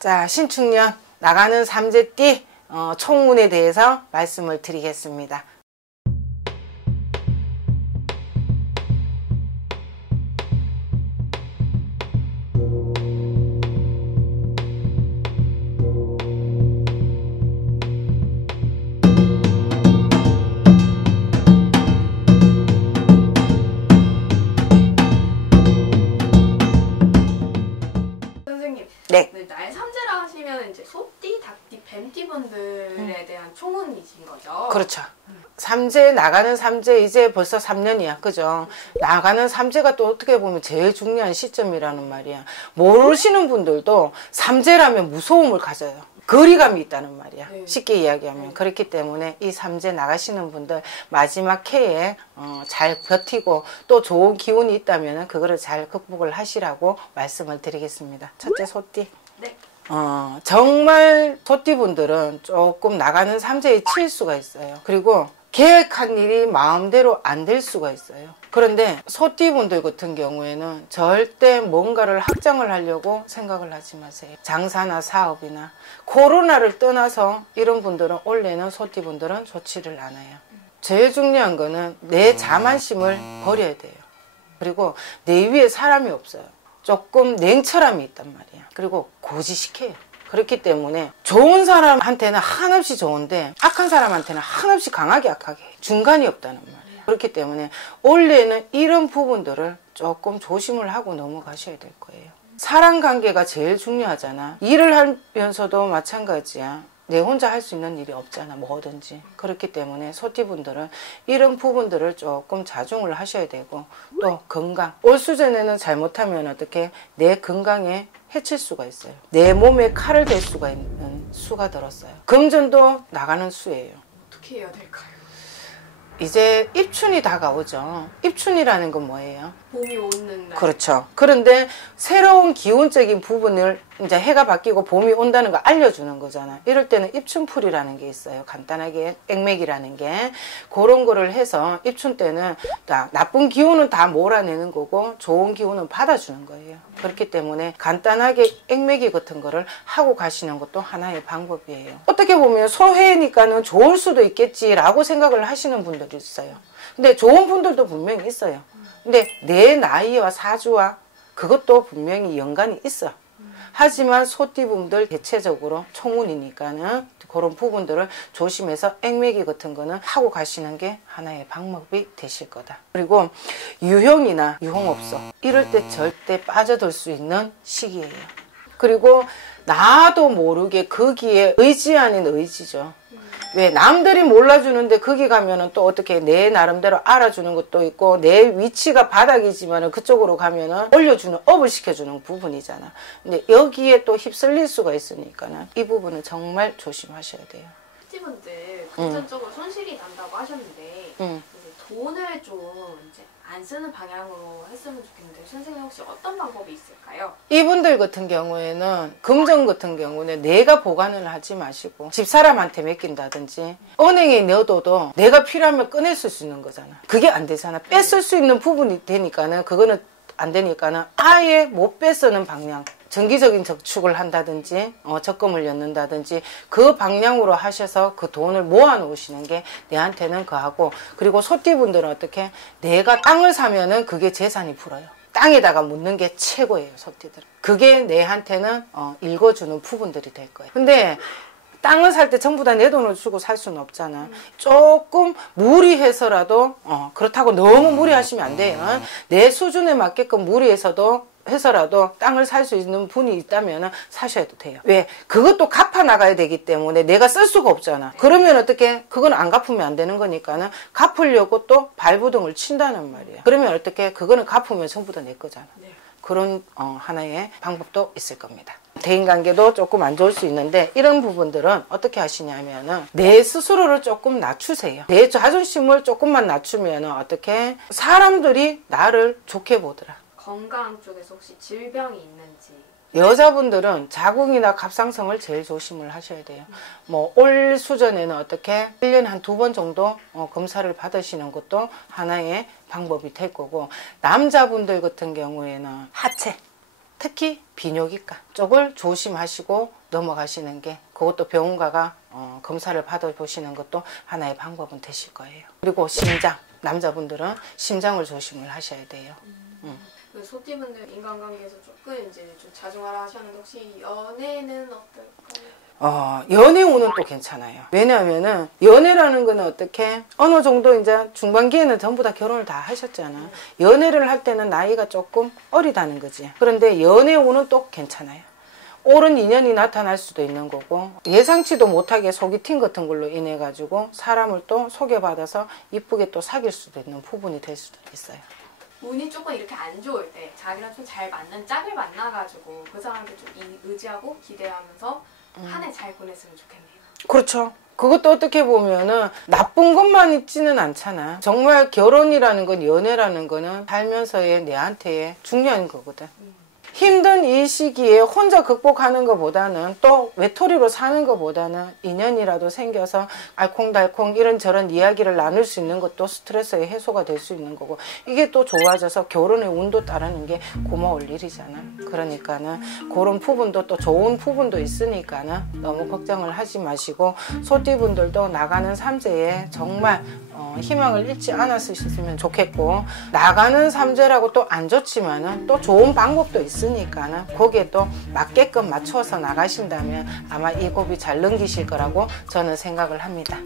자, 신축년 나가는 삼재띠 총운에 대해서 말씀을 드리겠습니다. 네. 날 삼재라 하시면 이제 소띠, 닭띠, 뱀띠 분들에 대한 총운이신 거죠? 그렇죠. 삼재, 나가는 삼재 이제 벌써 3년이야. 그죠? 나가는 삼재가 또 어떻게 보면 제일 중요한 시점이라는 말이야. 모르시는 분들도 삼재라면 무서움을 가져요. 거리감이 있다는 말이야. 네. 쉽게 이야기하면. 네. 그렇기 때문에 이 삼재 나가시는 분들 마지막 해에 잘 버티고 또 좋은 기운이 있다면 그거를 잘 극복을 하시라고 말씀을 드리겠습니다. 첫째 소띠. 네. 정말 소띠분들은 조금 나가는 삼재에 치일 수가 있어요. 그리고 계획한 일이 마음대로 안 될 수가 있어요. 그런데 소띠분들 같은 경우에는 절대 뭔가를 확장을 하려고 생각을 하지 마세요. 장사나 사업이나 코로나를 떠나서 이런 분들은 올해는 소띠분들은 좋지를 않아요. 제일 중요한 거는 내 자만심을 버려야 돼요. 그리고 내 위에 사람이 없어요. 조금 냉철함이 있단 말이야. 그리고 고지식해요. 그렇기 때문에 좋은 사람한테는 한없이 좋은데 악한 사람한테는 한없이 강하게 악하게 해요. 중간이 없다는 말이에요. 그렇기 때문에 올해는 이런 부분들을 조금 조심을 하고 넘어가셔야 될 거예요. 사람 관계가 제일 중요하잖아. 일을 하면서도 마찬가지야. 내 혼자 할 수 있는 일이 없잖아. 뭐든지. 그렇기 때문에 소띠분들은 이런 부분들을 조금 자중을 하셔야 되고 또 건강. 올 수전에는 잘못하면 어떻게 내 건강에 해칠 수가 있어요. 내 몸에 칼을 댈 수가 있는 수가 들었어요. 금전도 나가는 수예요. 어떻게 해야 될까요? 이제 입춘이 다가오죠. 입춘이라는 건 뭐예요? 봄이 오는 날. 그렇죠. 그런데 새로운 기운적인 부분을 이제 해가 바뀌고 봄이 온다는 걸 알려주는 거잖아. 이럴 때는 입춘풀이라는 게 있어요. 간단하게 액맥이라는 게. 그런 거를 해서 입춘 때는 나쁜 기운은 다 몰아내는 거고 좋은 기운은 받아주는 거예요. 그렇기 때문에 간단하게 액맥이 같은 거를 하고 가시는 것도 하나의 방법이에요. 어떻게 보면 소해니까는 좋을 수도 있겠지라고 생각을 하시는 분들이 있어요. 근데 좋은 분들도 분명히 있어요. 근데 내 나이와 사주와 그것도 분명히 연관이 있어. 하지만 소띠분들 대체적으로 총운이니까는 그런 부분들을 조심해서 액맥이 같은 거는 하고 가시는 게 하나의 방법이 되실 거다. 그리고 유형이나 유흥업소 이럴 때 절대 빠져들 수 있는 시기예요. 그리고 나도 모르게 거기에 의지 아닌 의지죠. 왜 남들이 몰라주는데 거기 가면은 또 어떻게 내 나름대로 알아주는 것도 있고 내 위치가 바닥이지만은 그쪽으로 가면은 올려주는 업을 시켜주는 부분이잖아. 근데 여기에 또 휩쓸릴 수가 있으니까는 이 부분은 정말 조심하셔야 돼요. 소띠분들 금전적으로 손실이 난다고 하셨는데 이제 돈을 좀 이제 안 쓰는 방향으로 했으면 좋겠는데 선생님 혹시 어떤 방법이 있을까요? 이분들 같은 경우에는 금전 같은 경우는 내가 보관을 하지 마시고 집사람한테 맡긴다든지 은행에 넣어둬도 내가 필요하면 꺼냈을 수 있는 거잖아. 그게 안 되잖아. 뺐을 수 있는 부분이 되니까는 그거는 안 되니까는 아예 못 뺏어는 방향. 정기적인 저축을 한다든지 적금을 넣는다든지 그 방향으로 하셔서 그 돈을 모아 놓으시는 게 내한테는 그하고, 그리고 소띠분들은 어떻게 내가 땅을 사면은 그게 재산이 불어요. 땅에다가 묻는 게 최고예요. 소띠들은 그게 내한테는 읽어주는 부분들이 될 거예요. 근데 땅을 살 때 전부 다 내 돈을 주고 살 수는 없잖아. 조금 무리해서라도 그렇다고 너무 무리하시면 안 돼요. 내 수준에 맞게끔 무리해서라도 땅을 살 수 있는 분이 있다면 사셔도 돼요. 왜? 그것도 갚아 나가야 되기 때문에 내가 쓸 수가 없잖아. 그러면 어떻게? 그건 안 갚으면 안 되는 거니까는 갚으려고 또 발부등을 친다는 말이야. 그러면 어떻게? 그거는 갚으면 전부 다 내 거잖아. 그런 하나의 방법도 있을 겁니다. 대인관계도 조금 안 좋을 수 있는데 이런 부분들은 어떻게 하시냐면은 내 스스로를 조금 낮추세요. 내 자존심을 조금만 낮추면은 어떻게 사람들이 나를 좋게 보더라. 건강 쪽에서 혹시 질병이 있는지. 여자분들은 자궁이나 갑상선을 제일 조심을 하셔야 돼요. 뭐 올 수전에는 어떻게 1년에 한 2번 정도 검사를 받으시는 것도 하나의 방법이 될 거고, 남자분들 같은 경우에는 하체 특히 비뇨기과 쪽을 조심하시고 넘어가시는 게, 그것도 병원 가가 검사를 받아보시는 것도 하나의 방법은 되실 거예요. 그리고 심장, 남자분들은 심장을 조심을 하셔야 돼요. 소띠분들 인간관계에서 조금 이제 좀 자중하라 하셨는데, 혹시 연애는 어떨까요? 연애 운은 또 괜찮아요. 왜냐하면은 연애라는 거는 어떻게 어느 정도 이제 중반기에는 전부 다 결혼을 다 하셨잖아. 연애를 할 때는 나이가 조금 어리다는 거지. 그런데 연애 운은 또 괜찮아요. 옳은 인연이 나타날 수도 있는 거고, 예상치도 못하게 소개팅 같은 걸로 인해 가지고 사람을 또 소개받아서 이쁘게 또 사귈 수도 있는 부분이 될 수도 있어요. 운이 조금 이렇게 안 좋을 때 자기랑 좀 잘 맞는 짝을 만나가지고 그 사람한테 좀 의지하고 기대하면서 한 해 잘 보냈으면 좋겠네요. 그렇죠. 그것도 어떻게 보면은 나쁜 것만 있지는 않잖아. 정말 결혼이라는 건, 연애라는 거는 살면서의 내한테의 중요한 거거든. 힘든 이 시기에 혼자 극복하는 것보다는, 또 외톨이로 사는 것보다는 인연이라도 생겨서 알콩달콩 이런저런 이야기를 나눌 수 있는 것도 스트레스의 해소가 될 수 있는 거고, 이게 또 좋아져서 결혼의 운도 따르는 게 고마울 일이잖아. 그러니까는 그런 부분도 또 좋은 부분도 있으니까는 너무 걱정을 하지 마시고, 소띠분들도 나가는 삼재에 정말 희망을 잃지 않았으면 좋겠고, 나가는 삼재라고 또 안 좋지만은 또 좋은 방법도 있으니까는 거기에 또 맞게끔 맞춰서 나가신다면 아마 이 고비 잘 넘기실 거라고 저는 생각을 합니다.